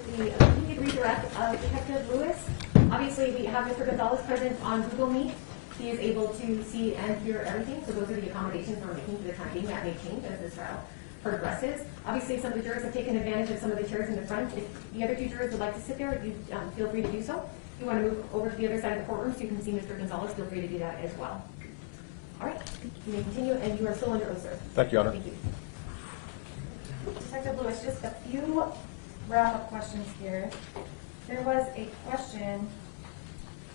with the immediate redirect of Detective Lewis. Obviously, we have Mr. Gonzales present on Google Meet. He is able to see and hear everything, so those are the accommodations we're making for the time being. That may change as this trial progresses. Obviously, some of the jurors have taken advantage of some of the chairs in the front. If the other two jurors would like to sit there, you feel free to do so. If you want to move over to the other side of the courtroom so you can see Mr. Gonzales, feel free to do that as well. All right, you may continue, and you are still under oath, sir. Thank you, Your Honor. Thank you. Detective Lewis, just a few wrap-up questions here. There was a question.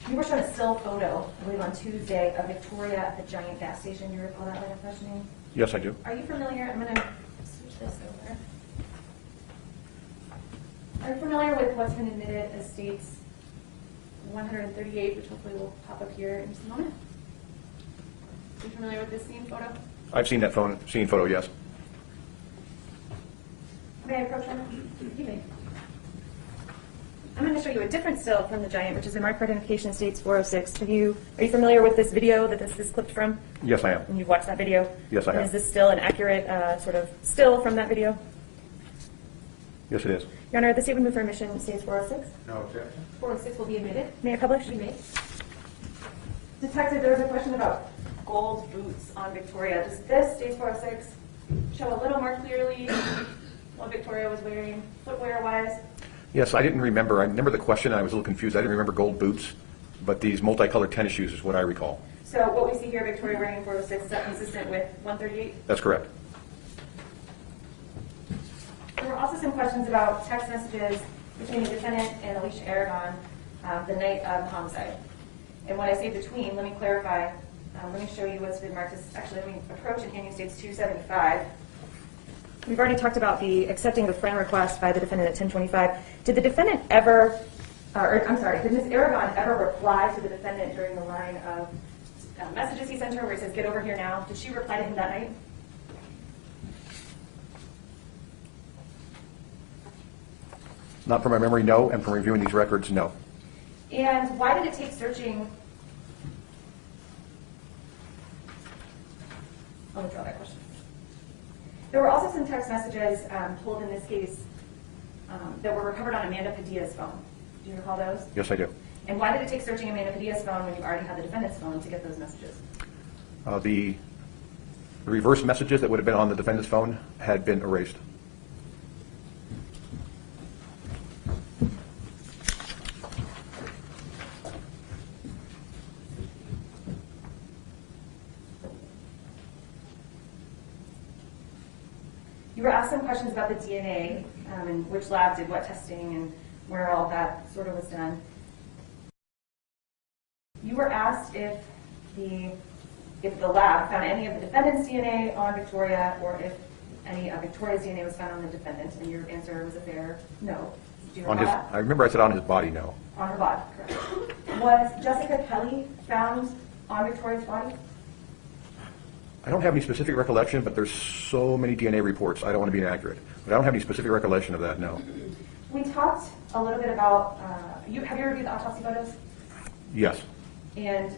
You were shown a still photo, I believe, on Tuesday of Victoria at the Giant gas station. Do you recall that line of questioning? Yes, I do. Are you familiar? I'm going to switch this over. Are you familiar with what's been admitted as States 138, which hopefully will pop up here in just a moment? Are you familiar with this scene photo? I've seen that scene photo, yes. May I approach him? You may. I'm going to show you a different still from the Giant, which is in mark for identification States 406. Are you familiar with this video that this is clipped from? Yes, I am. And you've watched that video? Yes, I have. And is this still an accurate sort of still from that video? Yes, it is. Your Honor, the state would move for admission States 406. No objection. 406 will be admitted. May I publish? You may. Detective, there was a question about gold boots on Victoria. Does this States 406 show a little more clearly what Victoria was wearing footwear-wise? Yes, I didn't remember. I remember the question. I was a little confused. I didn't remember gold boots, but these multicolored tennis shoes is what I recall. So what we see here, Victoria wearing in 406, is that consistent with 138? That's correct. There were also some questions about text messages between the defendant and Alicia Aragon the night of the homicide. And when I say between, let me clarify. Let me show you what's been marked as, actually, let me approach and hand you States 275. We've already talked about the accepting the friend request by the defendant at 1025. Did the defendant ever, did Ms. Aragon ever reply to the defendant during the line of messages he sent her where he says, get over here now? Did she reply to him that night? Not from my memory, no, and from reviewing these records, no. And why did it take searching? I'll withdraw that question. There were also some text messages pulled in this case that were recovered on Amanda Padilla's phone. Do you recall those? Yes, I do. And why did it take searching Amanda Padilla's phone when you already had the defendant's phone to get those messages? The reverse messages that would have been on the defendant's phone had been erased. You were asked some questions about the DNA and which lab did what testing and where all that sort of was done. You were asked if the lab found any of the defendant's DNA on Victoria or if any of Victoria's DNA was found on the defendant, and your answer was a fair no. Do you recall that? I remember I said on his body, no. On her body, correct. Was Jessica Kelley found on Victoria's body? I don't have any specific recollection, but there's so many DNA reports, I don't want to be inaccurate. But I don't have any specific recollection of that, no. We talked a little bit about, have you reviewed the autopsy photos? Yes. And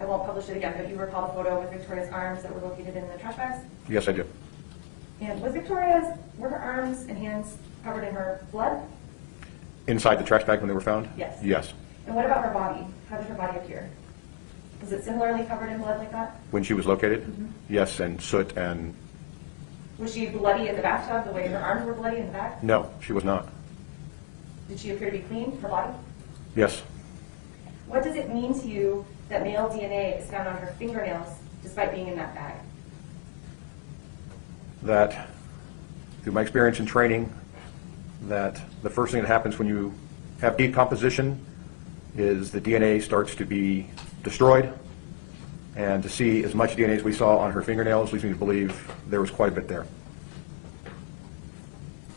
I won't publish it again, but you recall the photo with Victoria's arms that were located in the trash bags? Yes, I do. And were her arms and hands covered in her blood? Inside the trash bag when they were found? Yes. Yes. And what about her body? How did her body appear? Was it similarly covered in blood like that? When she was located? Mm-hmm. Yes, and soot and... Was she bloody in the bathtub the way her arms were bloody in the back? No, she was not. Did she appear to be clean, her body? Yes. What does it mean to you that male DNA is found on her fingernails despite being in that bag? That, through my experience in training, that the first thing that happens when you have decomposition is the DNA starts to be destroyed, and to see as much DNA as we saw on her fingernails leads me to believe there was quite a bit there.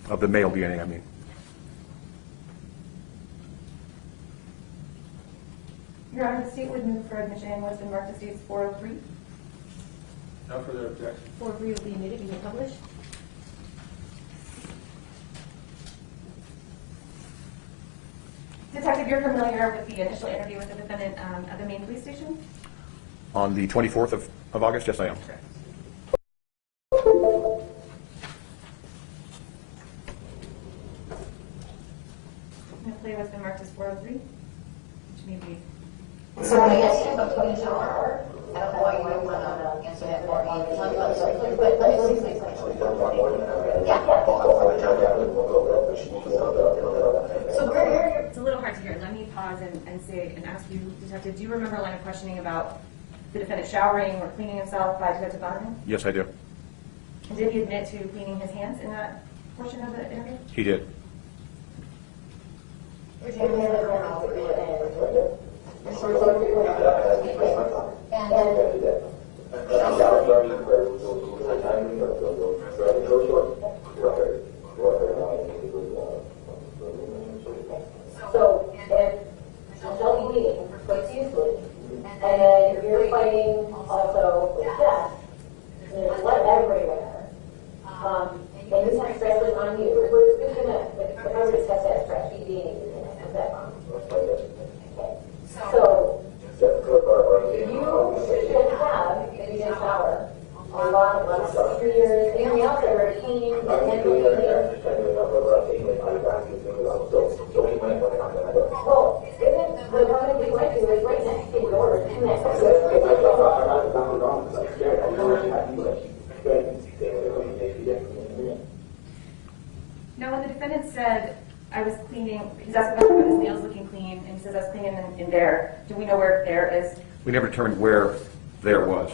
Of the male DNA, I mean. Your Honor, the state would move for admission what's been marked as States 403. No further objection. 403 will be admitted. You may publish. Detective, you're familiar with the initial interview with the defendant at the main police station? On the 24th of August, yes, I am. Correct. play what's been marked as 403, which may be. So when I asked you about the shower, I don't know why you wouldn't want to answer that for me. Tell me about it. But let me see. Yeah. So where? It's a little hard to hear. Let me pause and say and ask you, Detective, do you remember a line of questioning about the defendant showering or cleaning himself by Detective Bonham? Yes, I do. And did he admit to cleaning his hands in that portion of the interview? He did. So, if Michelle bleeding profusely, and then you're fighting also with death, there's blood everywhere, and this is especially on you. We're gonna discuss that stress beating and that. So, you should have, if you didn't shower, a lot of 3 years, and we also were team, and then well, isn't the one we went to is right next to yours? Now, when the defendant said, I was cleaning, he's asking about his nails looking clean, and he says I was cleaning in there. Do we know where there is? We never determined where there was.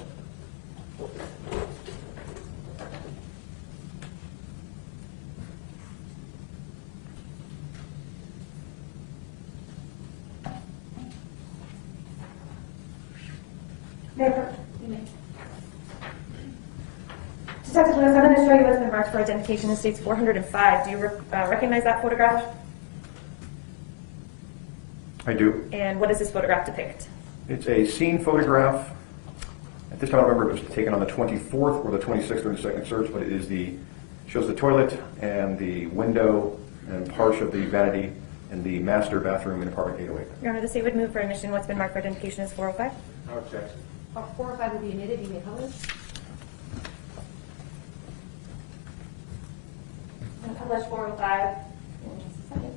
Detective Lewis, I'm going to show you what's been marked for identification. It states 405. Do you recognize that photograph? I do. And what does this photograph depict? It's a scene photograph. At this time, I don't remember if it was taken on the 24th or the 26th during the second search, but it is shows the toilet and the window and part of the vanity in the master bathroom in apartment 808. Your Honor, the state would move for admission. What's been marked for identification is 405. No objection. 405 will be admitted. You may publish. I'm going to publish 405 in just a second.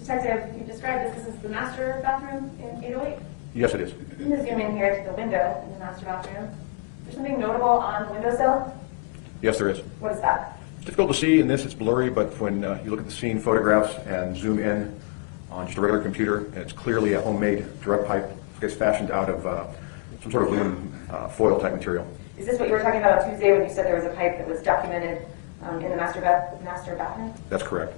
Detective, you described this as the master bathroom in 808. Yes, it is. I'm going to zoom in here to the window in the master bathroom. There's something notable on the windowsill. Yes, there is. What is that? It's difficult to see in this, it's blurry, but when you look at the scene photographs and zoom in on just a regular computer, and it's clearly a homemade direct pipe. It's fashioned out of some sort of aluminum foil type material. Is this what you were talking about on Tuesday when you said there was a pipe that was documented in the master bathroom? That's correct.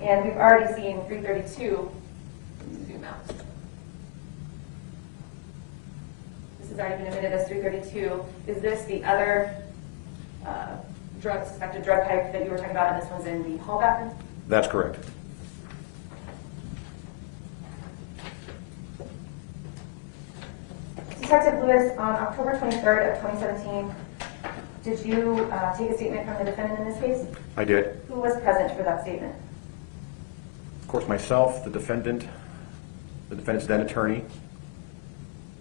And we've already seen 332. Zoom out. This has already been admitted as 332. Is this the other suspected drug pipe that you were talking about, and this one's in the hall bathroom? That's correct. Detective Lewis, on October 23rd of 2017, did you take a statement from the defendant in this case? I did. Who was present for that statement? Of course, myself, the defendant's then attorney.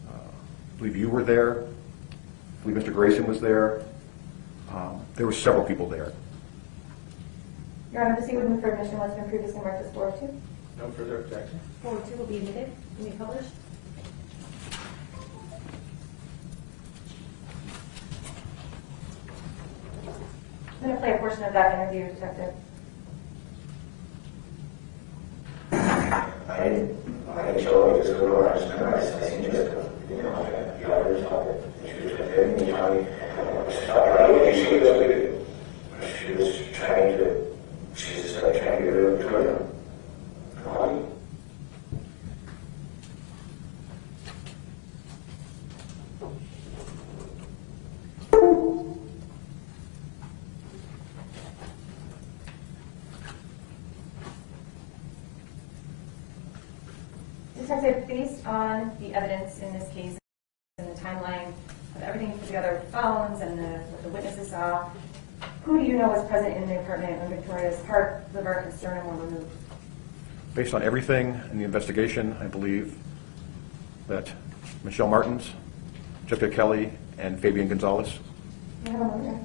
I believe you were there. I believe Mr. Grayson was there. There were several people there. Your Honor, the state would move for admission what's been previously marked as 402. No further objection. 402 will be admitted. You may publish. I'm going to play a portion of that interview, Detective. I told this girl I was saying Jessica, you know, I was talking. She was telling me how she was trying to, she was like trying to get rid of Victoria. Detective, based on the evidence in this case and the timeline of everything you put together, the phones and what the witnesses saw, who do you know was present in the apartment when Victoria's heart, liver, and sternum were removed? Based on everything in the investigation, I believe that Michelle Martens, Jessica Kelley, and Fabian Gonzales I have a moment.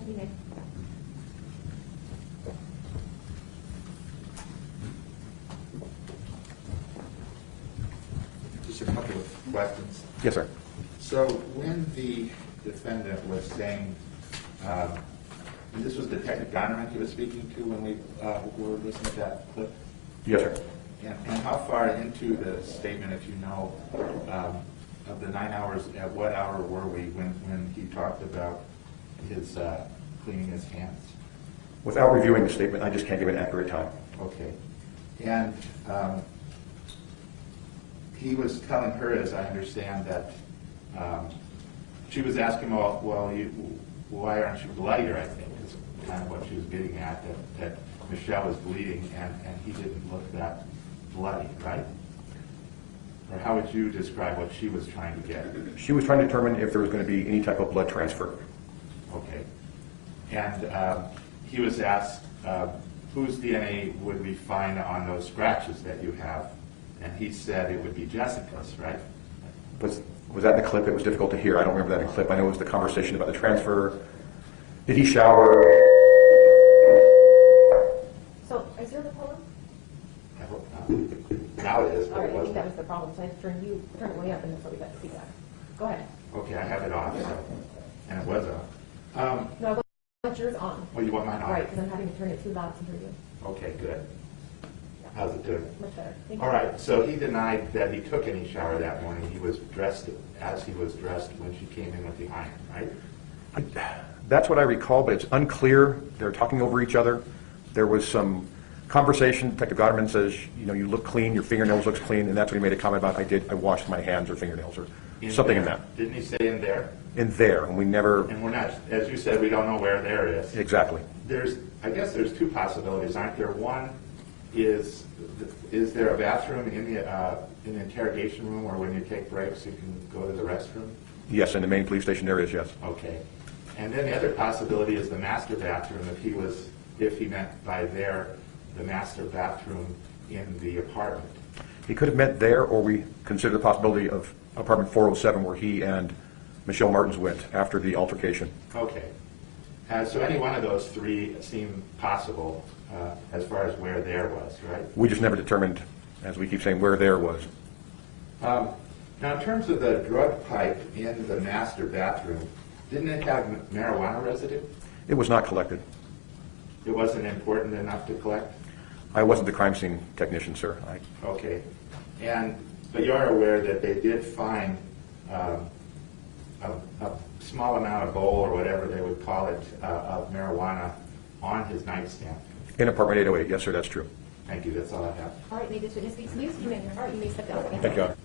Just a couple of questions. Yes, sir. So when the defendant was saying, and this was Detective Garnered he was speaking to when we were listening to that clip? Yes, sir. And how far into the statement, if you know, of the 9 hours, at what hour were we when he talked about his cleaning his hands? Without reviewing the statement, I just can't give an accurate time. Okay. And he was telling her, as I understand, that she was asking, well, why aren't you bloodier, I think, is kind of what she was getting at, that Michelle was bleeding and he didn't look that bloody, right? Or how would you describe what she was trying to get? She was trying to determine if there was going to be any type of blood transfer. Okay. And he was asked, whose DNA would we find on those scratches that you have? And he said it would be Jessica's, right? Was that in the clip? It was difficult to hear. I don't remember that in the clip. I know it was the conversation about the transfer. Did he shower? So, is your the problem? I hope not. Now it is, All but right, it I think that wasn't. was the problem, so I turned it way up and so we got feedback. Go ahead. Okay, I have it off, so, and it was off. No, I want yours on. Well, you want mine on? Right, because I'm having to turn it too loud to hear you. Okay, good. How's it doing? Much better. Thank you. All right, so he denied that he took any shower that morning. He was dressed as he was dressed when she came in with the iron, right? That's what I recall, but it's unclear. They're talking over each other. There was some conversation. Detective Goderman says, you look clean, your fingernails looks clean, and that's when he made a comment about, I washed my hands or fingernails or something in there. that. Didn't he say in there? In there, and we never, And we're not, as you said, we don't know where there is. exactly. I guess there's two possibilities, aren't there? One is there a bathroom in the interrogation room, or when you take breaks you can go to the restroom? Yes, in the main police station there is, yes. Okay. And then the other possibility is the master bathroom, if he meant by there the master bathroom in the apartment. He could have meant there, or we consider the possibility of apartment 407 where he and Michelle Martens went after the altercation. Okay. So any one of those three seem possible as far as where there was, right? We just never determined, as we keep saying, where there was. Now, in terms of the drug pipe in the master bathroom, didn't it have marijuana residue? It was not collected. It wasn't important enough to collect? I wasn't the crime scene technician, sir. Okay. But you are aware that they did find a small amount of bowl, or whatever they would call it, of marijuana on his nightstand? In apartment 808, yes, sir, that's true. Thank you, that's all I have. All right, may this witness be excused? You may step down. Thank you, Your Honor.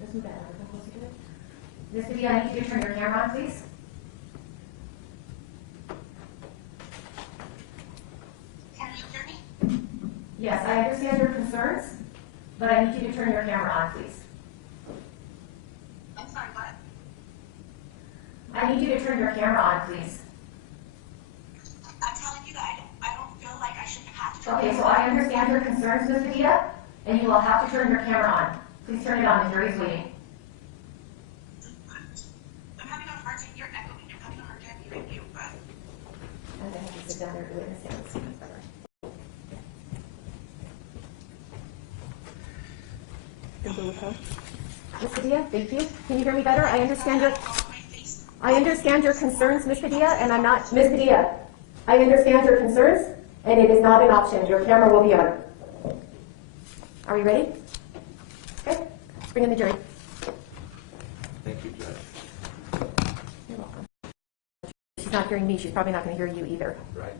Let's move that closer to it. Ms. Padilla, I need you to turn your camera on, please. Can you hear me? Yes, I understand your concerns, but I need you to turn your camera on, please. I'm sorry, what? I need you to turn your camera on, please. I'm telling you that I don't feel like I should have to. Okay, so I understand your concerns, Ms. Padilla, and you will have to turn your camera on. Please turn it on, the jury's waiting. I'm having a hard time. You're echoing. I'm having a hard time hearing you, but And I have to sit down there to witness stand. It's better. Ms. Padilla, thank you. Can you hear me better? I understand your concerns, Ms. Padilla, and I'm not, Ms. Padilla, I understand your concerns, and it is not an option. Your camera will be on. Are we ready? Okay, let's bring in the jury. Thank you, Judge. You're welcome. She's not hearing me. She's probably not going to hear you either. Right.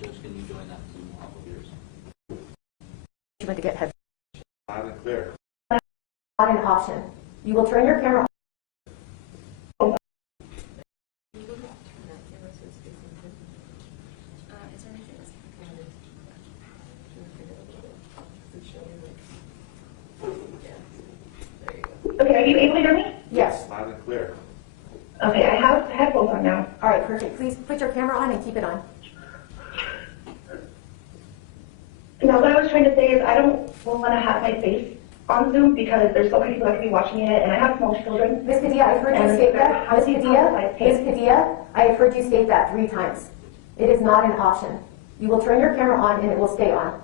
Judge, can you join that Zoom off of yours? She went to get head. Loud and clear. Not an option. You will turn your camera on. Okay, are you able to hear me? Yes. Loud and clear. Okay, I have headphones on now. All right, perfect. please put your camera on and keep it on. Now, what I was trying to say is I don't want to have my face on Zoom because there's so many people that could be watching it, and I have small children. Ms. Padilla, I've heard you state that. Ms. Padilla, I have heard you state that 3 times. It is not an option. You will turn your camera on and it will stay on.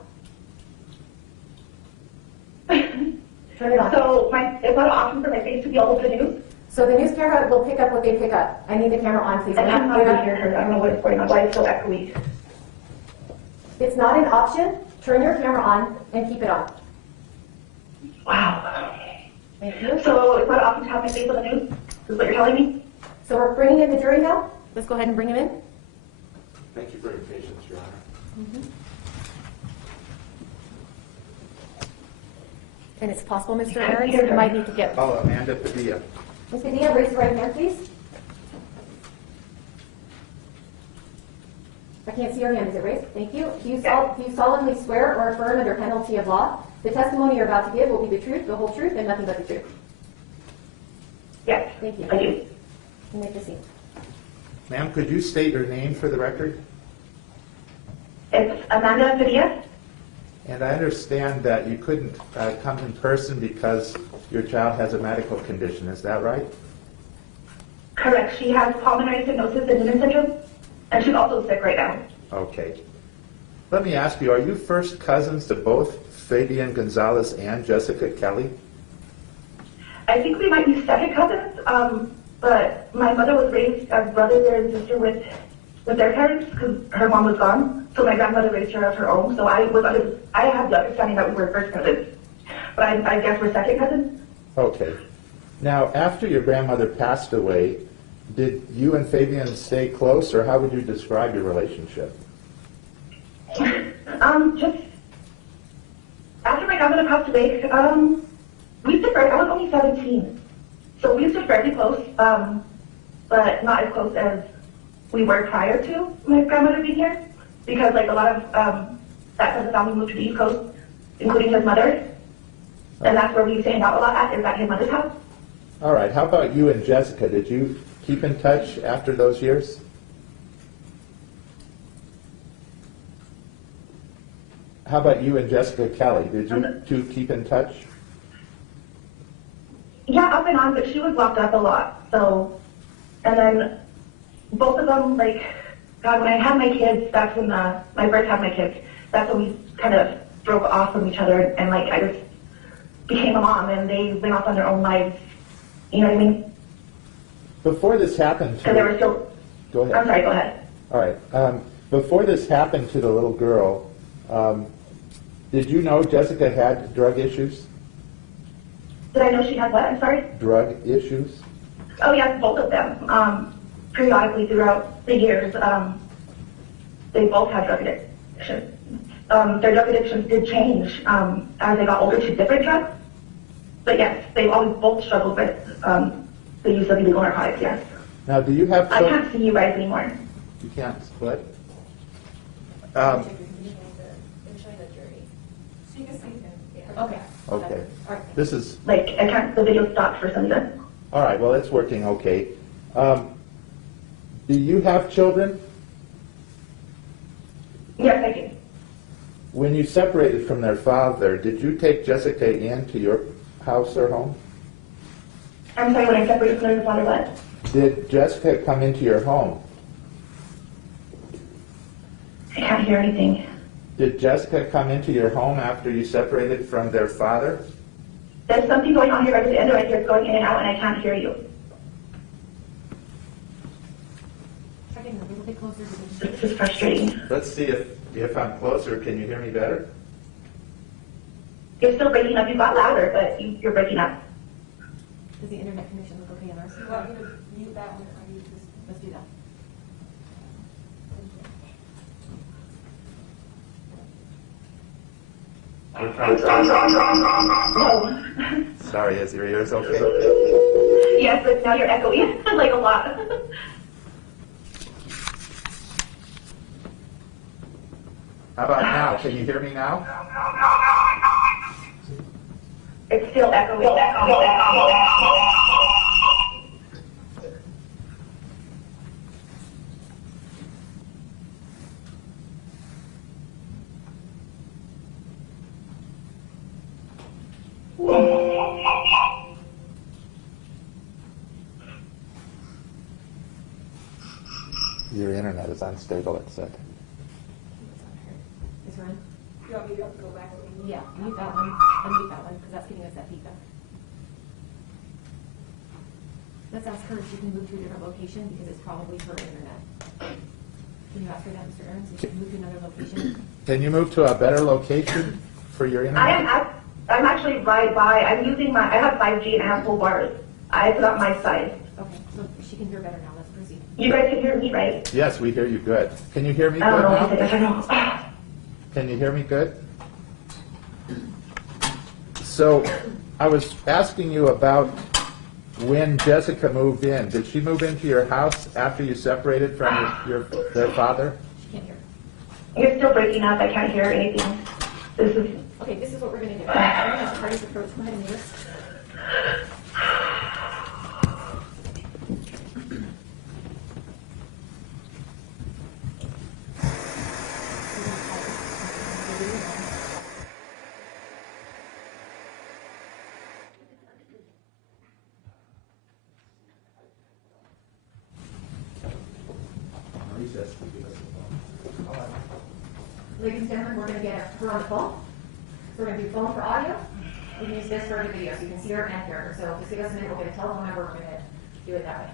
Turn it on. So it's not an option for my face to be all over the news? So the news camera will pick up what they pick up. I need the camera on, please. And I'm not going to hear her. I don't know what is going on. Why it's so echoey? It's not an option. Turn your camera on and keep it on. Wow. Thank you. So it's not an option to have my face on the news? Is what you're telling me? So we're bringing in the jury now. Let's go ahead and bring him in. Thank you for your patience, Your Honor. And it's possible, Mr. Harris, you might need to get... Oh, Amanda Padilla. Ms. Padilla, raise your right hand, please. I can't see your hand. Is it raised? Thank you. Do you solemnly swear or affirm under penalty of law the testimony you're about to give will be the truth, the whole truth, and nothing but the truth? Yes. Thank you. I do. You may proceed. Ma'am, could you state your name for the record? It's Amanda Padilla. And I understand that you couldn't come in person because your child has a medical condition. Is that right? Correct. She has pulmonary stenosis and Noonan syndrome, and she's also sick right now. Okay. Let me ask you, are you first cousins to both Fabian Gonzales and Jessica Kelley? I think we might be second cousins, but my mother was raised as brother and sister with their parents because her mom was gone. So my grandmother raised her as her own. So I had the understanding that we were first cousins, but I guess we're second cousins. Okay. Now, after your grandmother passed away, did you and Fabian stay close, or how would you describe your relationship? Just after my grandmother passed away, we stood very, I was only 17, so we stood fairly close, but not as close as we were prior to my grandmother being here, because like a lot of that side of the family moved to the East Coast, including his mother, and that's where we used to hang out a lot at, is at his mother's house. All right. How about you and Jessica? Did you keep in touch after those years? How about you and Jessica Kelley? Did you two keep in touch? Yeah, up and on, but she was locked up a lot, so, and then both of them, like, God, when I had my kids, that's when I first had my kids, that's when we kind of broke off from each other, and like, I just became a mom, and they went off on their own lives, you know what I mean? Before this happened to... Because they were still... Go ahead. I'm sorry, go ahead. All right. Before this happened to the little girl, did you know Jessica had drug issues? Did I know she had what? I'm sorry? Drug issues? Oh, yes, both of them. Periodically throughout the years, they both had drug addiction. Their drug addictions did change as they got older to different drugs. But yes, they've always both struggled with the use of illegal narcotics, yes. Now, do you have... I can't see you guys anymore. You can't split? Okay. Okay. All right. This is... Like, I can't, the video stopped for some reason. All right, well, it's working okay. Do you have children? Yes, I do. When you separated from their father, did you take Jessica into your house or home? I'm sorry, when I separated from their father, what? Did Jessica come into your home? I can't hear anything. Did Jessica come into your home after you separated from their father? There's something going on here right at the end right here. It's going in and out, and I can't hear you. Try getting a little bit closer to the... This is frustrating. Let's see if I'm closer. Can you hear me better? You're still breaking up. You got louder, but you're breaking up. Does the internet connection look okay on ours? You want me to mute that one, or you just... Let's do that. No. Sorry, is your ears okay? Yes, but now you're echoing like a lot. How about now? Can you hear me now? It's still echoing. Your internet is unstable, it said. This one? You want me to go back? Yeah, mute that one, unmute that one, because that's giving us that feedback. Let's ask her if she can move to a different location, because it's probably her internet. Can you ask her that, Mr. Ernst, if she can move to another location? Can you move to a better location for your internet? I'm actually right by, I have 5G and I have full bars. I put up my side. Okay, so she can hear better now, let's proceed. You guys can hear me, right? Yes, we hear you good. Can you hear me I good don't know, now? I don't know. Can you hear me good? So I was asking you about when Jessica moved in. Did she move into your house after you separated from their father? She can't hear. You're still breaking up, I can't hear anything. Okay, this is what we're going to do. I'm going to have the parties approach. Go ahead and move. Ladies and gentlemen, we're going to get her on the phone. So we're going to do phone for audio. We can use this for the video, so you can see her and hear her. So just give us a minute, we'll get a telephone number, we're going to do it that way.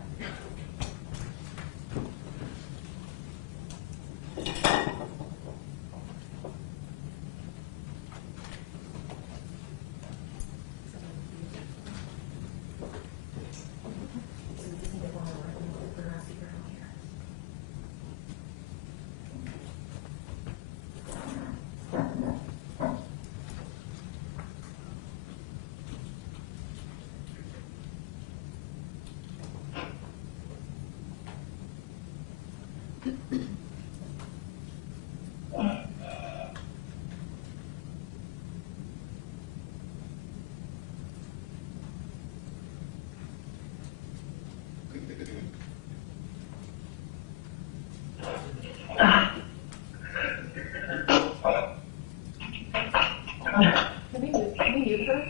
Can we mute her?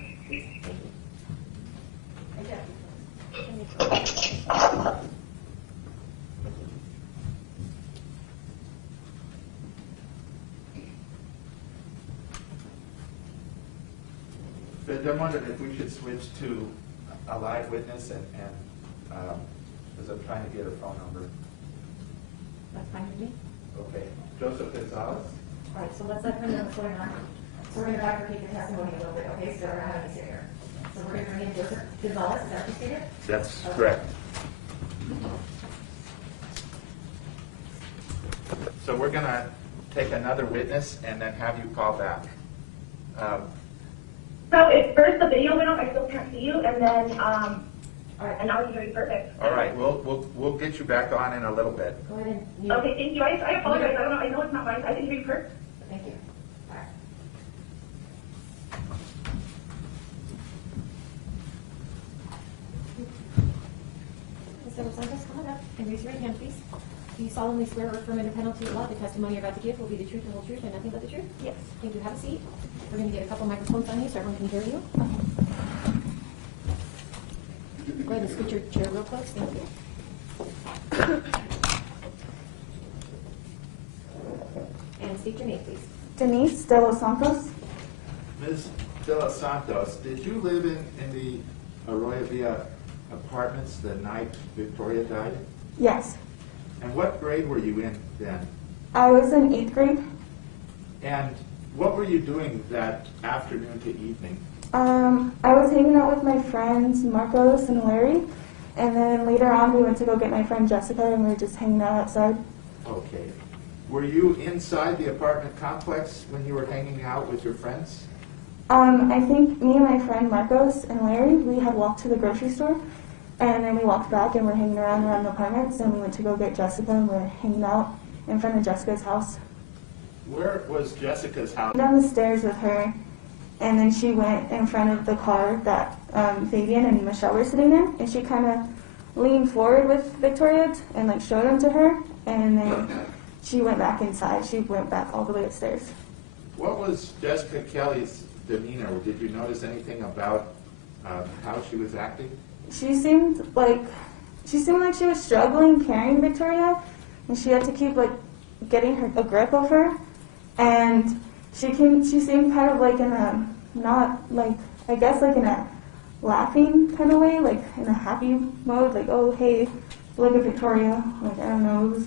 But I'm wondering if we should switch to a live witness because I'm trying to get her phone number. That's fine with me. Okay. Joseph Gonzales? All right, so let's let her know what's going on. So we're going to bifurcate the testimony a little bit, okay? So we're going to have you sit here. So we're going to bring in Joseph Gonzales, is that what you stated? That's Okay. correct. So we're going to take another witness and then have you call back. So if first the video went off, I still can't see you, and then, and now you're doing perfect. All right, we'll get you back on in a little bit. Go ahead and mute. Okay, thank you. I apologize. I don't know. I know it's not mine. I can hear you perfect. Thank you. All right. Mr. Los Santos, come on up and raise your right hand, please. Do you solemnly swear or affirm under penalty of law the testimony you're about to give will be the truth, the whole truth, and nothing but the truth? Yes. Thank you. Have a seat. We're going to get a couple microphones on you so everyone can hear you. Go ahead and scoot your chair real close. Thank you. And state your name, please. Denise De Los Santos. Ms. De Los Santos, did you live in the Arroyo Villa apartments the night Victoria died? Yes. And what grade were you in then? I was in 8th grade. And what were you doing that afternoon to evening? I was hanging out with my friends Marcos and Larry, and then later on we went to go get my friend Jessica, and we were just hanging out outside. Okay. Were you inside the apartment complex when you were hanging out with your friends? I think me and my friend Marcos and Larry, we had walked to the grocery store, and then we walked back and we're hanging around the apartments, and we went to go get Jessica, and we're hanging out in front of Jessica's house. Where was Jessica's house? Down the stairs with her, and then she went in front of the car that Fabian and Michelle were sitting in, and she kind of leaned forward with Victoria and like showed them to her, and then she went back inside. She went back all the way upstairs. What was Jessica Kelley's demeanor? Did you notice anything about how she was acting? She seemed like she was struggling carrying Victoria, and she had to keep like getting a grip of her, and she seemed kind of like in a not like I guess like in a laughing kind of way, like in a happy mode, like oh hey, look at Victoria, like I don't know, it was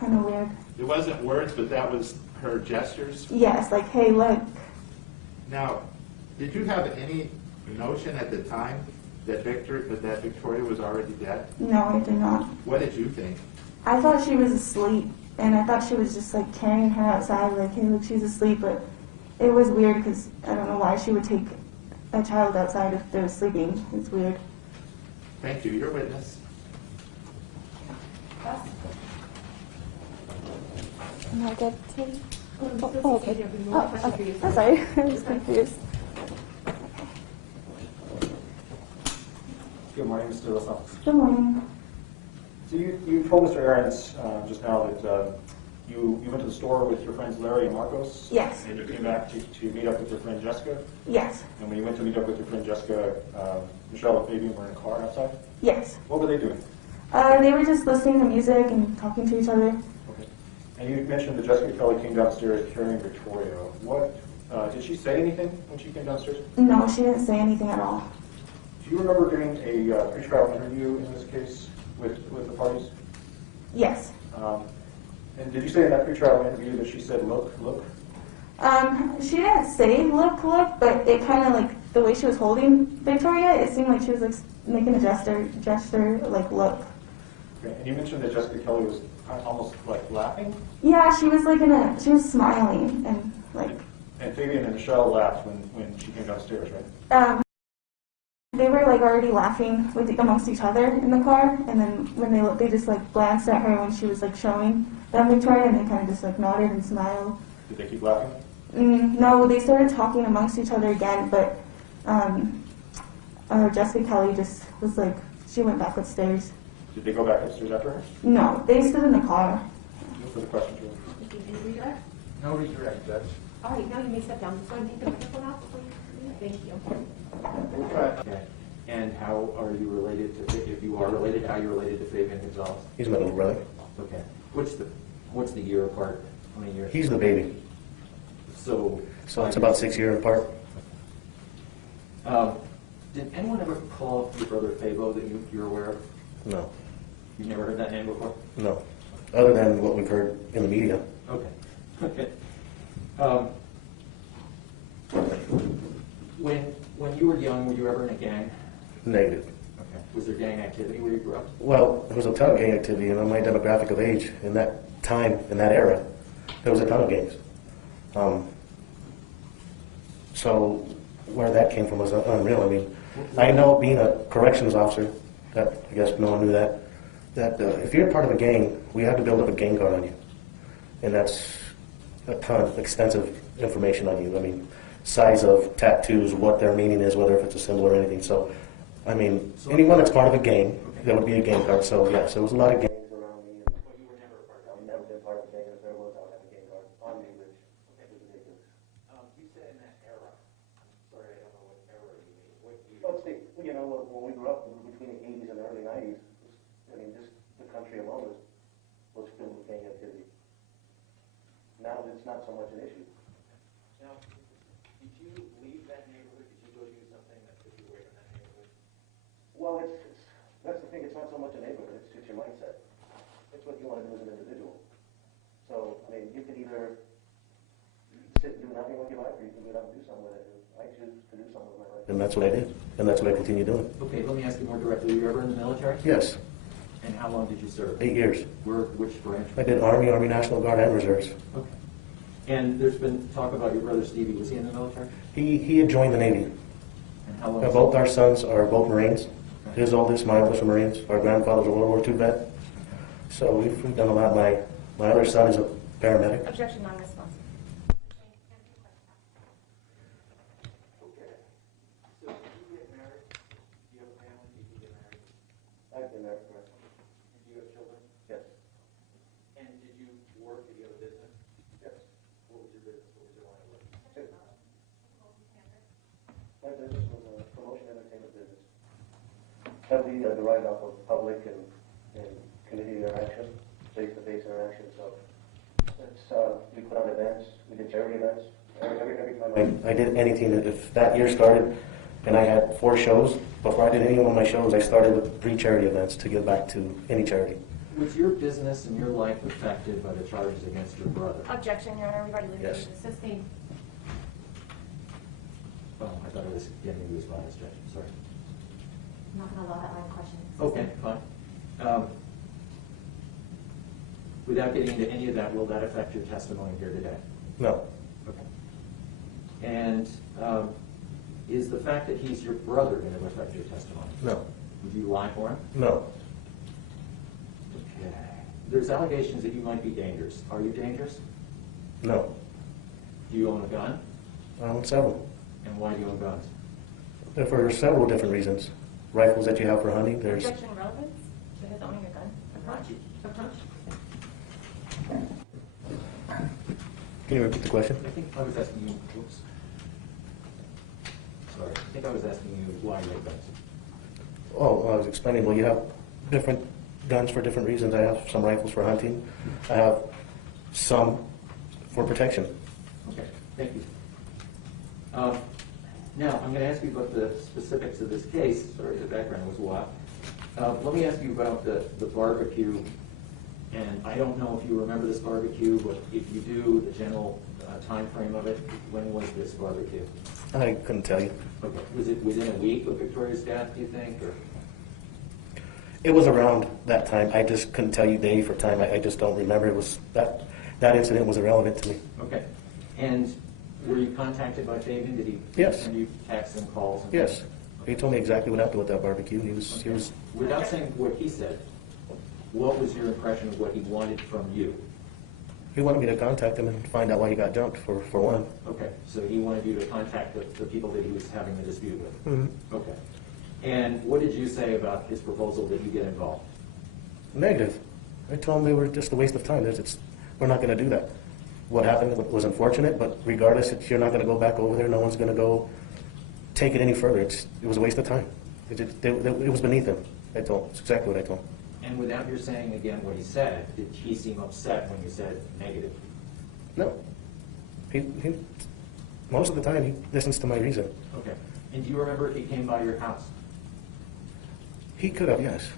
kind of weird. It wasn't words, but that was her gestures? Yes, like hey look. Now, did you have any notion at the time that Victoria was already dead? No, I did not. What did you think? I thought she was asleep, and I thought she was just like carrying her outside, like hey look she's asleep, but it was weird because I don't know why she would take a child outside if they're sleeping. It's weird. Thank you. Your witness. Am I good to? Oh, okay. Oh, okay. I'm sorry. I was confused. Good morning, Mr. Wilson. Good morning. So you told Mr. Ahrens just now that you went to the store with your friends Larry and Marcos? Yes. And you came back to meet up with your friend Jessica? Yes. And when you went to meet up with your friend Jessica, Michelle and Fabian were in a car outside? Yes. What were they doing? They were just listening to music and talking to each other. Okay. And you mentioned that Jessica Kelley came downstairs carrying Victoria. What, did she say anything when she came downstairs? No, she didn't say anything at all. Do you remember doing a pre-trial interview in this case with the parties? Yes. And did you say in that pre-trial interview that she said, look, look? She didn't say look, look, but it kind of like the way she was holding Victoria, it seemed like she was like making a gesture like look. Okay. And you mentioned that Jessica Kelley was almost like laughing? Yeah, she was like she was smiling and like. And Fabian and Michelle laughed when she came downstairs, right? They were like already laughing amongst each other in the car, and then when they just like glanced at her when she was like showing them Victoria, and they kind of just like nodded and smiled. Did they keep laughing? No, they started talking amongst each other again, but Jessica Kelley just was like, she went back upstairs. Did they go back upstairs after her? No, they stood in the car. No further questions, really. Any redirect? No redirect, Judge. All right, now you may step down. Just go ahead and take the microphone out before you leave. Thank you. Okay. And how are you related to, if you are related, how you're related to Fabian Gonzales? He's my little brother. Okay. What's the year apart? How many years? He's the baby. So It's about 6 years apart. Did anyone ever call your brother Fabo that you're aware of? No. You've never heard that name before? No. Other than what we've heard in the media. Okay. Okay. When you were young, were you ever in a gang? Negative. Okay. Was there gang activity where you grew up? Well, there was a ton of gang activity, and on my demographic of age, in that time, in that era, there was a ton of gangs. So where that came from was unreal. I mean, I know being a corrections officer, that I guess no one knew that if you're part of a gang, we have to build up a gang guard on you. And that's a ton of extensive information on you. I mean, size of tattoos, what their meaning is, whether if it's a symbol or anything. So, I mean, anyone that's part of a gang, there would be a gang guard. So, yes, there was a lot of gangs around me. Well, you were never a part of it. I've never been part of a gang. If there was, I would have a gang guard on me, which is ridiculous. You said in that era. I'm sorry, I don't know what era you mean. What year? Well, you know, when we grew up between the 80s and the early 90s, I mean, just the country alone was filled with gang activity. Now it's not so much an issue. Now, did you leave that neighborhood? Did you go do something that took you away from that neighborhood? Well, that's the thing. It's not so much a neighborhood. It's your mindset. It's what you want to do as an individual. So, I mean, you could either sit and do nothing with your life, or you can get up and do something with it. I choose to do something with my life. And that's what I did. And that's what I continue doing. Okay, let me ask you more directly. Were you ever in the military? Yes. And how long did you serve? 8 years. Which branch? I did Army National Guard, and Reserves. Okay. And there's been talk about your brother Stevie. Was he in the military? He had joined the Navy. And how long? Both our sons are both Marines. His oldest, my oldest, are Marines. Our grandfather's a World War II vet. So we've done a lot. My other son is a paramedic. Objection, non-responsive. Okay. So did you get married? Do you have a family? Did you get married? I've been married for And do you have children? Yes. And did you work? Did you have a business? Yes. What was your business? What was your line of work? heavily derived off of public and community interaction, face-to-face interaction. So we put on events, we did charity events. Every time I did anything, if that year started and I had 4 shows, before I did any one of my shows, I started with 3 charity events to give back to any charity. Was your business and your life affected by the charges against your brother? Objection, Your Honor, we've already litigated. Yes. Sustained. Oh, I thought I was getting you as well as judge. Sorry. I'm not going to allow that line of questioning. Okay, fine. Without getting into any of that, will that affect your testimony here today? No. Okay. And is the fact that he's your brother going to affect your testimony? No. Would you lie for him? No. Okay. There's allegations that you might be dangerous. Are you dangerous? No. Do you own a gun? I own several. And why do you own guns? For several different reasons. Rifles that you have for hunting, there's... Objection relevance to his owning a gun? Approach? Can you repeat the question? I think I was asking you, oops. Sorry, I think I was asking you why you have guns. Oh, I was explaining, well, you have different guns for different reasons. I have some rifles for hunting. I have some for protection. Okay, thank you. Now, I'm going to ask you about the specifics of this case. Sorry, the background was wild. Let me ask you about the barbecue. And I don't know if you remember this barbecue, but if you do, the general time frame of it, when was this barbecue? I couldn't tell you. Okay. Was it within a week of Victoria's death, do you think? Or? It was around that time. I just couldn't tell you day for time. I just don't remember. It was that incident was irrelevant to me. Okay. And were you contacted by Fabian? Did he Yes. send you texts and calls? And Yes. He told me exactly what happened with that barbecue. He was Without saying what he said, what was your impression of what he wanted from you? He wanted me to contact him and find out why he got jumped, for one. Okay, so he wanted you to contact the people that he was having the dispute with? Mm-hmm. Okay. And what did you say about his proposal that you get involved? Negative. I told him they were just a waste of time. We're not going to do that. What happened was unfortunate, but regardless, you're not going to go back over there. No one's going to go take it any further. It was a waste of time. It was beneath him. That's exactly what I told him. And without your saying again what he said, did he seem upset when you said negative? No. He most of the time, he listens to my reason. Okay. And do you remember if he came by your house? He could have, yes.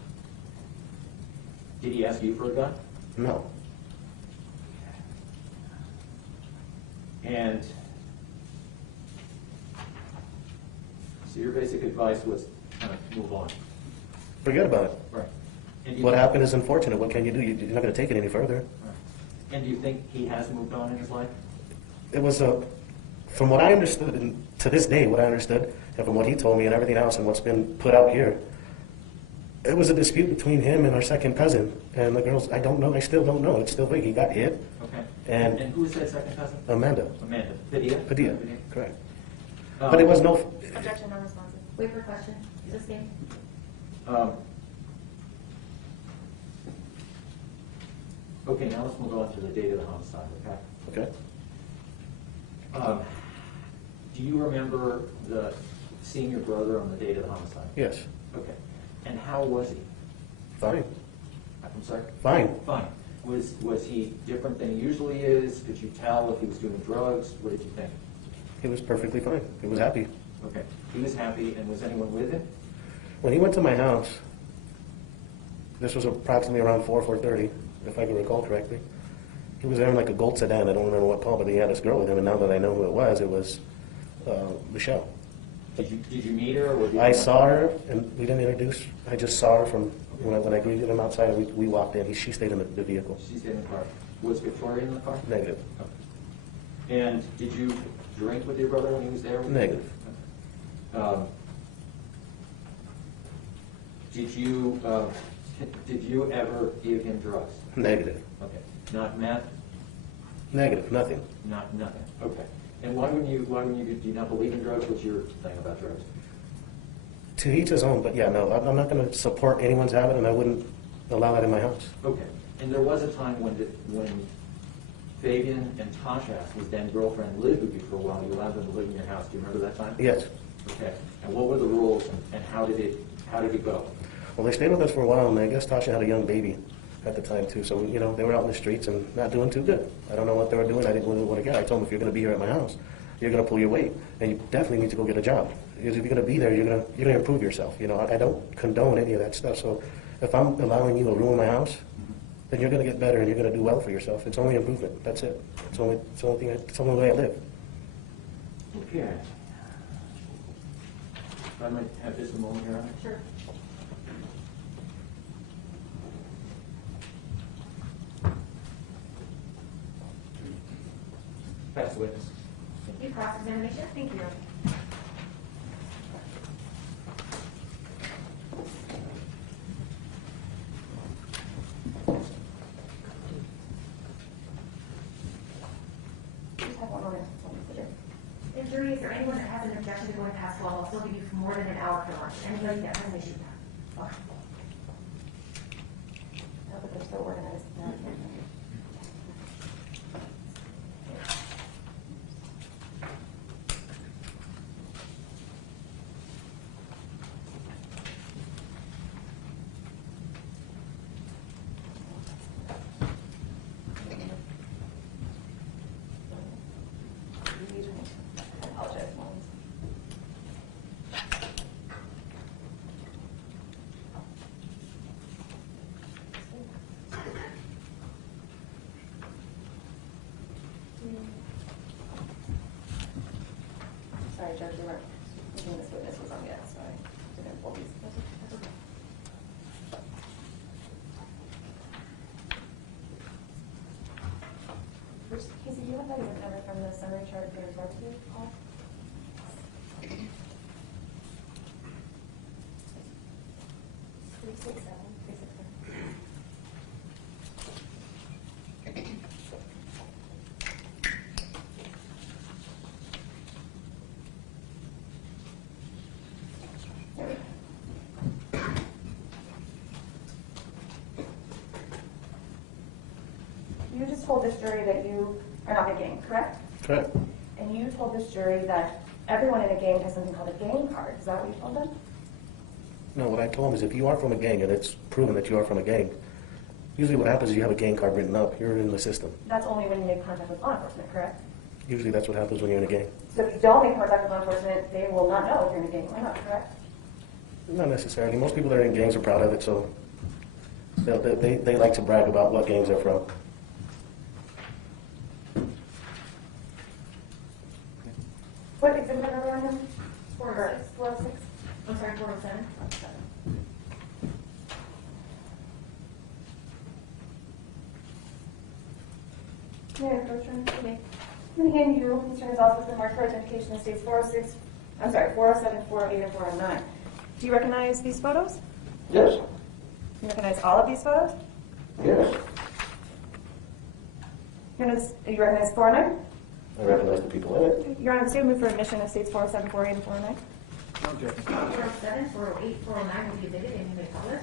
Did he ask you for a gun? No. And so your basic advice was kind of move on. Forget about it. Right. And What happened is unfortunate. What can you do? You're not going to take it any further. Right. And do you think he has moved on in his life? It was from what I understood, and to this day, what I understood, and from what he told me and everything else and what's been put out here, it was a dispute between him and our second cousin. And the girls, I don't know. I still don't know. It's still vague. He got hit. Okay. And who is that second cousin? Amanda. Padilla? Correct. But it was no... Objection, non-responsive. Wait for question. Sustained. Okay, now let's move on to the date of the homicide, okay? Okay. Do you remember seeing your brother on the date of the homicide? Yes. Okay. And how was he? Fine. I'm sorry? Fine. Fine. Was he different than he usually is? Could you tell if he was doing drugs? What did you think? He was perfectly fine. He was happy. Okay. He was happy, and was anyone with him? When he went to my house, this was approximately around 4:30, if I can recall correctly. He was there in like a gold sedan. I don't remember what call, but he had this girl with him, and now that I know who it was Michelle. Did you meet her? Or I saw her, and we didn't introduce. I just saw her from when I greeted him outside, and we walked in. She stayed in the vehicle. She stayed in the car. Was Victoria in the car? Negative. Okay. And did you drink with your brother when he was there? Negative. Did you ever give him drugs? Negative. Okay. Not meth? Negative. Nothing. Nothing. Okay. And why wouldn't you do you not believe in drugs? What's your thing about drugs? To each his own, but yeah, no, I'm not going to support anyone's habit, and I wouldn't allow that in my house. Okay. And there was a time when Fabian and Tasha, his then girlfriend, lived with you for a while. You allowed them to live in your house. Do you remember that time? Yes. Okay. And what were the rules, and how did How did it go? Well, they stayed with us for a while, and I guess Tasha had a young baby at the time, too. So, you know, they were out in the streets and not doing too good. I don't know what they were doing. I didn't really want to get. I told them, if you're going to be here at my house, you're going to pull your weight, and you definitely need to go get a job. Because if you're going to be there, you're going to improve yourself. You know, I don't condone any of that stuff. So if I'm allowing you to ruin my house, then you're going to get better and you're going to do well for yourself. It's only improvement. That's it. It's the only way I live. Okay. I might have just a moment here. Sure. Pass the witness. Thank you. Cross-examination. Thank you. Just have one more minute. If jury, is there anyone that has an objection to going past 12? I'll still give you more than an hour for lunch. Anybody that has an issue with that? Okay. No, but they're so organized. No, I can't. I apologize, Mom. Sorry, Judge, we weren't thinking this witness was on yet, so I didn't pull these. That's okay. Casey, do you have that even number from the summary chart that was read to you? Paul? 367. 367. There we go. You just told this jury that you are not in a gang, correct? Correct. And you told this jury that everyone in a gang has something called a gang card. Is that what you told them? No, what I told them is, if you are from a gang and it's proven that you are from a gang, usually what happens is you have a gang card written up. You're in the system. That's only when you make contact with law enforcement, correct? Usually that's what happens when you're in a gang. So if you don't make contact with law enforcement, they will not know if you're in a gang or not, correct? Not necessarily. Most people that are in gangs are proud of it, so they like to brag about what gangs they're from. What exhibit number on him? 406. 406. I'm sorry, 407. May I approach him? Okay. I'm going to hand you Mr. Gonzales the mark for identification in states 406, I'm sorry, 407, 408, and 409. Do you recognize these photos? Yes. You recognize all of these photos? Yes. You recognize 409? I recognize the people in it. Your Honor, the state will move for admission of states 407, 408, and 409. 407, 408, 409 will be admitted and you may publish.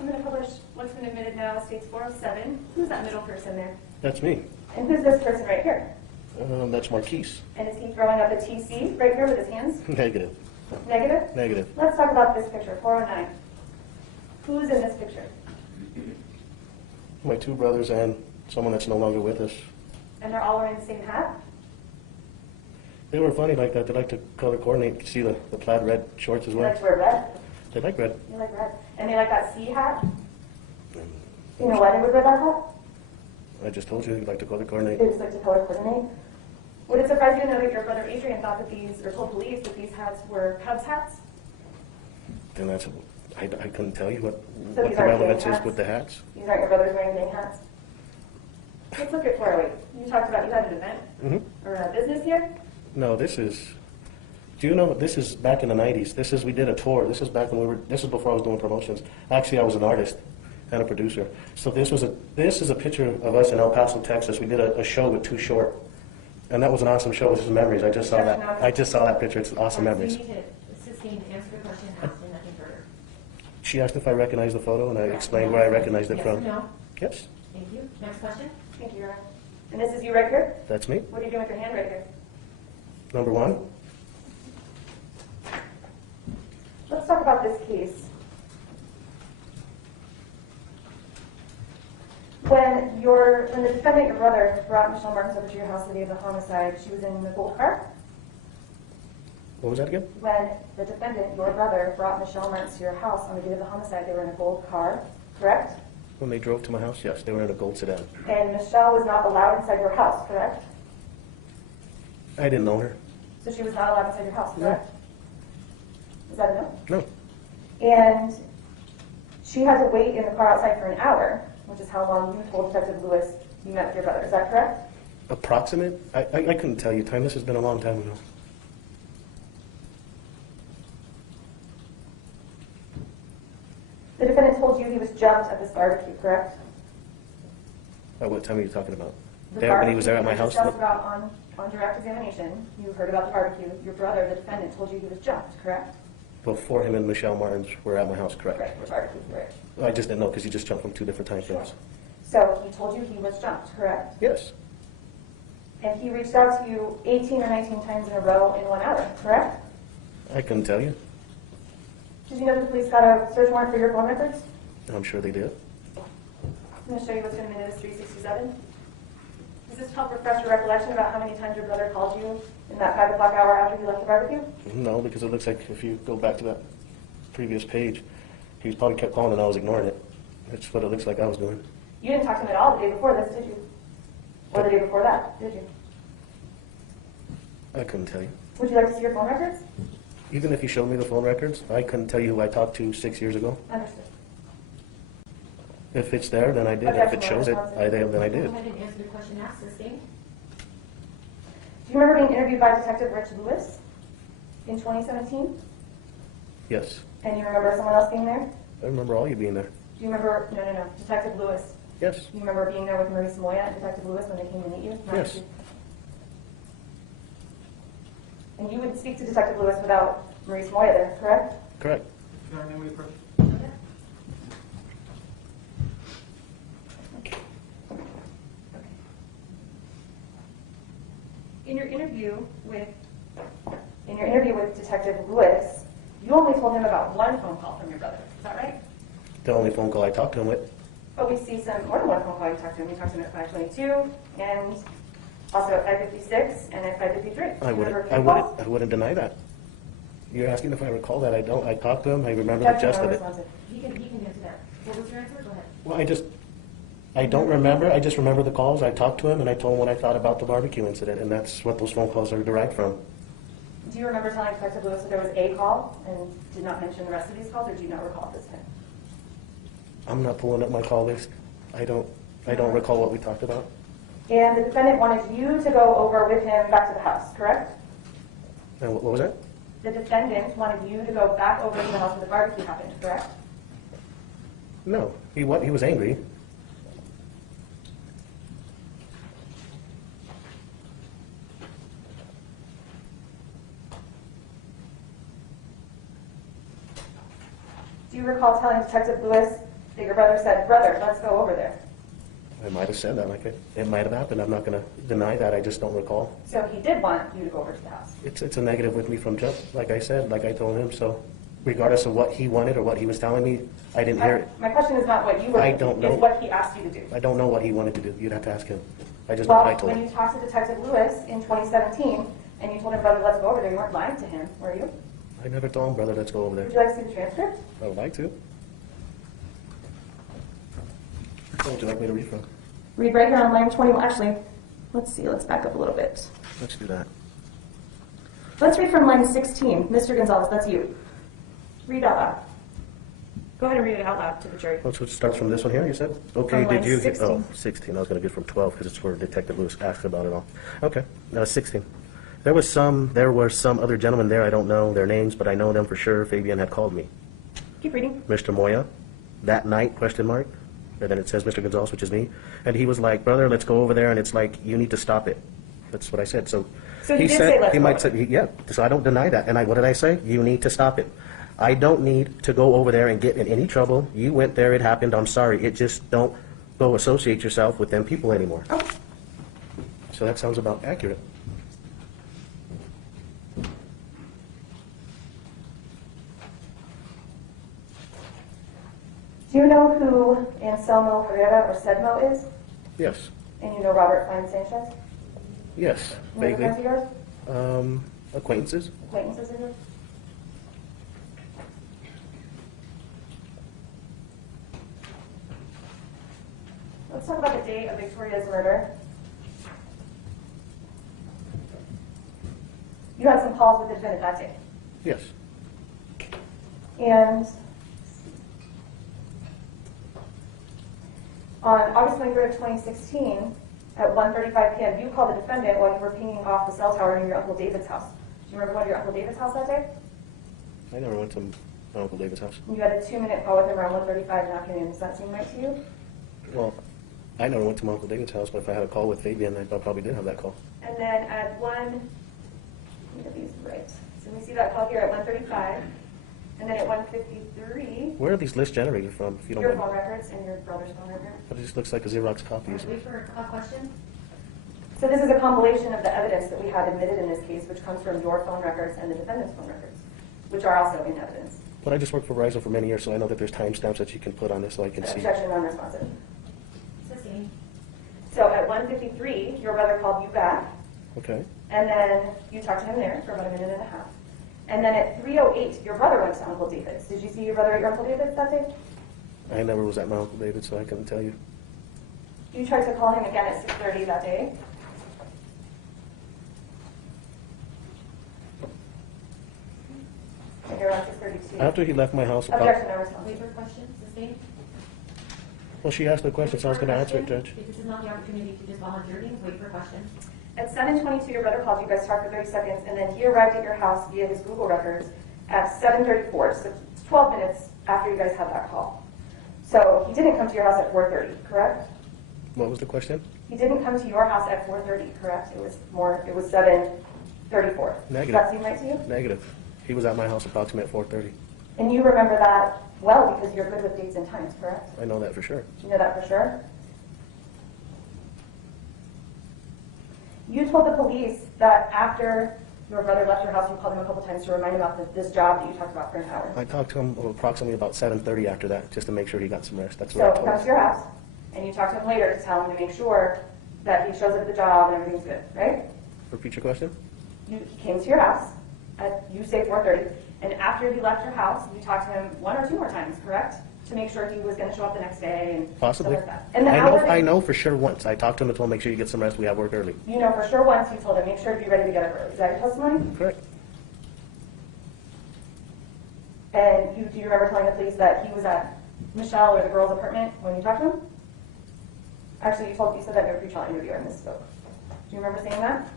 I'm going to publish what's been admitted now, states 407. Who's that middle person there? That's me. And who's this person right here? That's Marquise. And is he throwing up a TC right here with his hands? Negative. Negative? Negative. Let's talk about this picture, 409. Who's in this picture? My two brothers and someone that's no longer with us. And they're all wearing the same hat? They were funny like that. They like to color coordinate. You can see the plaid red shorts as They well. like to wear red? They like red. They like red. And they like that C hat? You know why they would wear that hat? I just told you they like to color coordinate. They just like to color coordinate. Would it surprise you to know that your brother Adrian thought that these, or told police that these hats were Cubs hats? And that's, I couldn't tell you what So the these aren't relevance gang is hats? with the hats. These aren't your brothers wearing gang hats? Let's look at 408. You talked about you had an event or a business here? No, this is, do you know, this is back in the 90s. This is, we did a tour. This is back when this is before I was doing promotions. Actually, I was an artist and a producer. So this is a picture of us in El Paso, Texas. We did a show with Too Short. And that was an awesome show. This is memories. I just saw that. I just saw that picture. It's awesome memories. You need to sustain to answer the question, ask and nothing further. She asked if I recognized the photo, and I explained where I recognized it Yes from. or no? Yes, Thank you. Next question? Thank you, Your Honor. And this is you right here? that's me. What are you doing with your hand right here? Number one. Let's talk about this case. When the defendant, your brother, brought Michelle Martens over to your house the day of the homicide, she was in the gold car? What was that again? When the defendant, your brother, brought Michelle Martens to your house on the day of the homicide, they were in a gold car, correct? When they drove to my house, yes, they were in a gold sedan. And Michelle was not allowed inside your house, correct? I didn't know her. So she was not allowed inside your house, correct? Is that a no? No. And she had to wait in the car outside for an hour, which is how long you told Detective Lewis you met with your brother. Is that correct? Approximate? I couldn't tell you time. This has been a long time ago. The defendant told you he was jumped at this barbecue, correct? What time are you talking about? The When he was there at my house? Discussed about on direct examination, you heard about the barbecue. Your brother, the defendant, told you he was jumped, correct? Before him and Michelle Martens were at my house, correct? Correct, the barbecue, correct. I just didn't know because you just jumped from two different time frames. So he told you he was jumped, correct? Yes. And he reached out to you 18 or 19 times in a row in 1 hour, correct? I couldn't tell you. Did you know the police got a search warrant for your phone records? I'm sure they did. I'm going to show you what's in minutes 367. Does this help refresh your recollection about how many times your brother called you in that 5 o'clock hour after he left the barbecue? No, because it looks like if you go back to that previous page, he probably kept calling and I was ignoring it. That's what it looks like I was doing. You didn't talk to him at all the day before this, did you? Or the day before that, did you? I couldn't tell you. Would you like to see your phone records? Even if you showed me the phone records, I couldn't tell you who I talked to 6 years ago. Understood. If it's there, then I did. If it shows it, then I did. Go ahead and answer the question asked, sustained. Do you remember being interviewed by Detective Rich Lewis in 2017? Yes. And you remember someone else being there? I remember all you being there. Do you remember, no, Detective Lewis? Yes. Do you remember being there with Maurice Moya and Detective Lewis when they came to meet you? Yes. And you would speak to Detective Lewis without Maurice Moya there, correct? Correct. Can I name the person? In your interview with Detective Lewis, you only told him about one phone call from your brother. Is that right? The only phone call I talked to him with. But we see some more than one phone call you talked to him. You talked to him at 5:22 and also at 5:56 and at 5:53. I wouldn't deny that. You're asking if I recall that. I don't. I talked to him. I remember the gist of it. He can answer that. What was your answer? Go ahead. Well, I don't remember. I just remember the calls. I talked to him and I told him what I thought about the barbecue incident, and that's what those phone calls are derived from. Do you remember telling Detective Lewis that there was a call and did not mention the rest of these calls, or do you not recall at this time? I'm not pulling up my call list. I don't recall what we talked about. And the defendant wanted you to go over with him back to the house, correct? And what was that? The defendant wanted you to go back over to the house where the barbecue happened, correct? No. He was angry. Do you recall telling Detective Lewis that your brother said, "Brother, let's go over there"? I might have said that. It might have happened. I'm not going to deny that. I just don't recall. So he did want you to go over to the house. It's a negative with me from jump, like I said, like I told him. So regardless of what he wanted or what he was telling me, I didn't hear it. My question is not what you were I don't know. It's what he asked you to do. I don't know what he wanted to do. You'd have to ask him. I just know what I told When him. you talked to Detective Lewis in 2017 and you told him, "Brother, let's go over there," you weren't lying to him, were you? I never told him, brother, let's go over there. Would you like to see the transcript? I would like to. What would you like me to read from? Read right here on line 21. Actually, let's see. Let's back up a little bit. Let's do that. Let's read from line 16. Mr. Gonzales, that's you. Read out loud. Go ahead and read it out loud to the jury. So it starts from this one here, you said? Okay, From line did you... 16. Oh, 16. I was going to get from 12 because it's where Detective Lewis asked about it all. Okay, 16. There were some other gentlemen there. I don't know their names, but I know them for sure. Fabian had called me. Keep reading. Mr. Moya, that night, question mark. And then it says Mr. Gonzales, which is me. And he was like, "Brother, let's go over there." And it's like, "You need to stop it." That's what I said. So he did said, say let's he go might over. say, yeah. So I don't deny that. And what did I say? You need to stop it. I don't need to go over there and get in any trouble. You went there, it happened, I'm sorry. It just don't go associate yourself with them people anymore. Oh. So that sounds about accurate. Do you know who Anselmo Herrera or Sedmo is? Yes. And you know Robert Fine Sanchez? Yes, You know vaguely. friends of yours? Acquaintances. Acquaintances of yours? Let's talk about the date of Victoria's murder. You had some calls with the defendant that day. Yes. And on August 23rd of 2016, at 1:35 p.m., you called the defendant while you were pinging off the cell tower near your Uncle David's house. Do you remember going to your Uncle David's house that day? I never went to my Uncle David's house. You had a 2-minute call with him around 1:35 in the afternoon. Does that seem right to you? Well, I never went to my Uncle David's house, but if I had a call with Fabian, I probably did have that call. And then at let me get these right. So we see that call here at 1:35, and then at 1:53. Where are these lists generated from, if you don't Your mind? phone records and your brother's phone record. But it just looks like a Xerox copy. Wait for a question. So this is a compilation of the evidence that we had admitted in this case, which comes from your phone records and the defendant's phone records, which are also in evidence. But I just worked for Verizon for many years, so I know that there's timestamps that you can put on this so I can see. Objection non-responsive. Sustained. So at 1:53, your brother called you back, Okay. and then you talked to him there for about a minute and a half. And then at 3:08, your brother went to Uncle David's. Did you see your brother at your Uncle David's that day? I never was at my Uncle David's, so I couldn't tell you. You tried to call him again at 6:30 that day. And you're around 6:32. After he left my house about... Objection no responsive. Wait for a question. Sustained. Well, she asked the question, so I was going to answer it, Judge. This is not the opportunity to just volunteer things. Wait for a question. At 7:22, your brother called you guys, talked for 30 seconds, and then he arrived at your house via his Google records at 7:34, so it's 12 minutes after you guys had that call. So he didn't come to your house at 4:30, correct? What was the question? He didn't come to your house at 4:30, correct? It was 7:34. Negative. Does that seem right to you? Negative. He was at my house approximately at 4:30. And you remember that well because you're good with dates and times, correct? I know that for sure. Do you know that for sure? You told the police that after your brother left your house, you called him a couple times to remind him about this job that you talked about for an hour. I talked to him approximately about 7:30 after that, just to make sure he got some rest. That's what So I he told comes to him. your house, and you talk to him later to tell him to make sure that he shows up at the job and everything's good, right? Repeat your question? He came to your house at, you say 4:30, and after he left your house, you talked to him 1 or 2 more times, correct? To make sure he was going to show up the next day and Possibly. stuff like that. And the hour that I know for sure once. I talked to him and told him, make sure you get some rest. We have work early. you know for sure once you told him, make sure to be ready to get up early. Is that your testimony? Correct. And do you remember telling the police that he was at Michelle or the girl's apartment when you talked to him? Actually, you said that in your pre-trial interview. I misspoke. Do you remember saying that?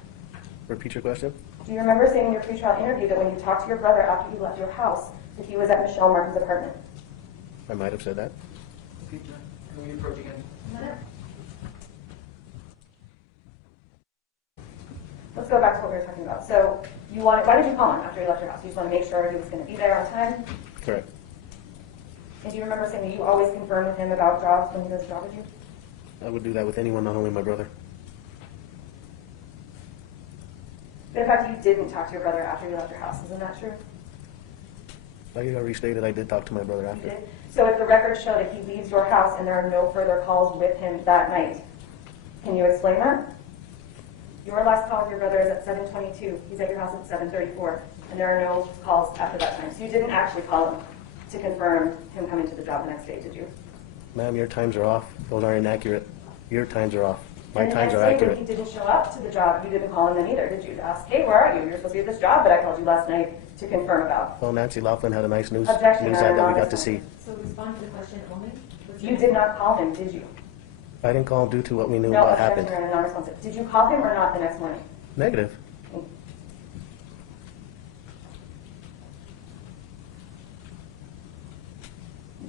Repeat your question? Do you remember saying in your pre-trial interview that when you talked to your brother after he left your house, that he was at Michelle Martens' apartment? I might have said that. Can we approach again? Let's go back to what we were talking about. So, why did you call him after he left your house? You just want to make sure he was going to be there on time? Correct. And do you remember saying that you always confirm with him about jobs when he does a job with you? I would do that with anyone, not only my brother. But in fact, you didn't talk to your brother after you left your house. Isn't that true? Like I restated, I did talk to my brother You after. did. So if the records show that he leaves your house and there are no further calls with him that night, can you explain that? Your last call with your brother is at 7:22. He's at your house at 7:34, and there are no calls after that time. So you didn't actually call him to confirm him coming to the job the next day, did you? Ma'am, your times are off. Those are inaccurate. Your times are off. My And times the are next day when accurate. he didn't show up to the job, you didn't call him then either, did you? To ask, hey, where are you? You're supposed to be at this job that I called you last night to confirm about. Well, Nancy Laughlin had a nice news Objection, ad that we Madam got to see. So respond to the question only. You did not call him, did you? I didn't call him due to what we knew No, what objection, happened. Madam, non-responsive. Did you call him or not the next morning? Negative.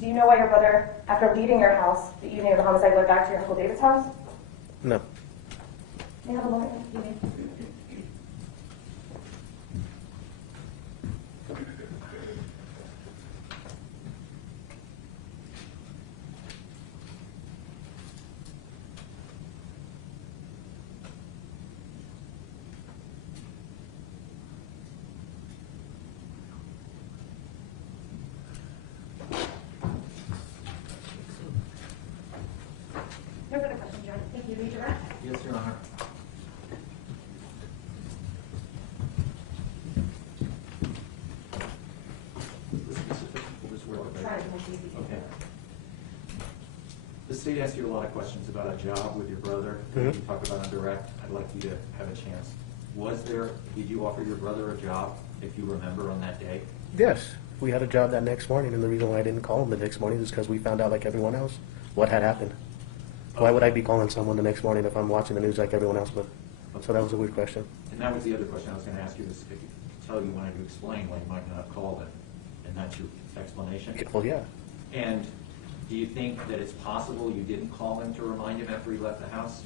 Do you know why your brother, after leaving your house the evening of the homicide, went back to your Uncle David's house? No. May I have a moment? if you read direct. Yes, Your Honor. This specific, will this work? We'll try to make it easy. Okay. The state asked you a lot of questions about a job with your brother. Mhm. You talked about on direct. I'd like you to have a chance. Did you offer your brother a job, if you remember, on that day? Yes, we had a job that next morning, and the reason why I didn't call him the next morning is because we found out, like everyone else, what had happened. Why would I be calling someone the next morning if I'm watching the news like everyone else would? So that was a weird question. And that was the other question I was going to ask you, is if you could tell you wanted to explain why you might not have called him, and that's your explanation? Well, yeah. And do you think that it's possible you didn't call him to remind him after he left the house?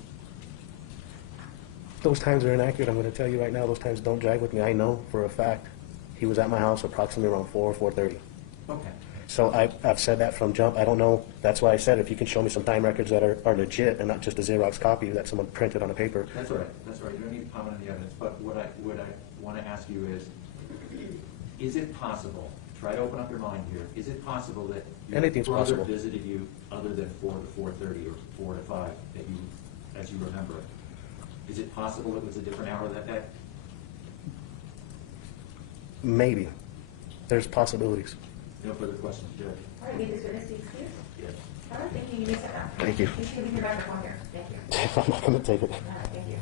Those times are inaccurate. I'm going to tell you right now, those times don't jive with me. I know for a fact he was at my house approximately around 4 or 4:30. Okay. So I've said that from jump. I don't know. That's why I said if you can show me some time records that are legit and not just a Xerox copy that someone printed on a paper. That's all right. That's all right. You don't need to comment on the evidence. But what I want to ask you is it possible, try to open up your mind here, is it possible that your Anything's brother possible. visited you other than 4 to 4:30 or 4 to 5, that you, as you remember it? Is it possible it was a different hour that day? Maybe. There's possibilities. No further questions, Judge. All right, need this witness to excuse? Yes. All right, thank you. You may sit down. Thank you. You should leave your microphone here. Thank you. I'm not going to take it. All right, thank you.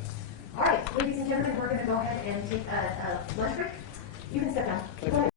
All right, ladies and gentlemen, we're going to go ahead and take a lunch break. You can sit down. Go ahead.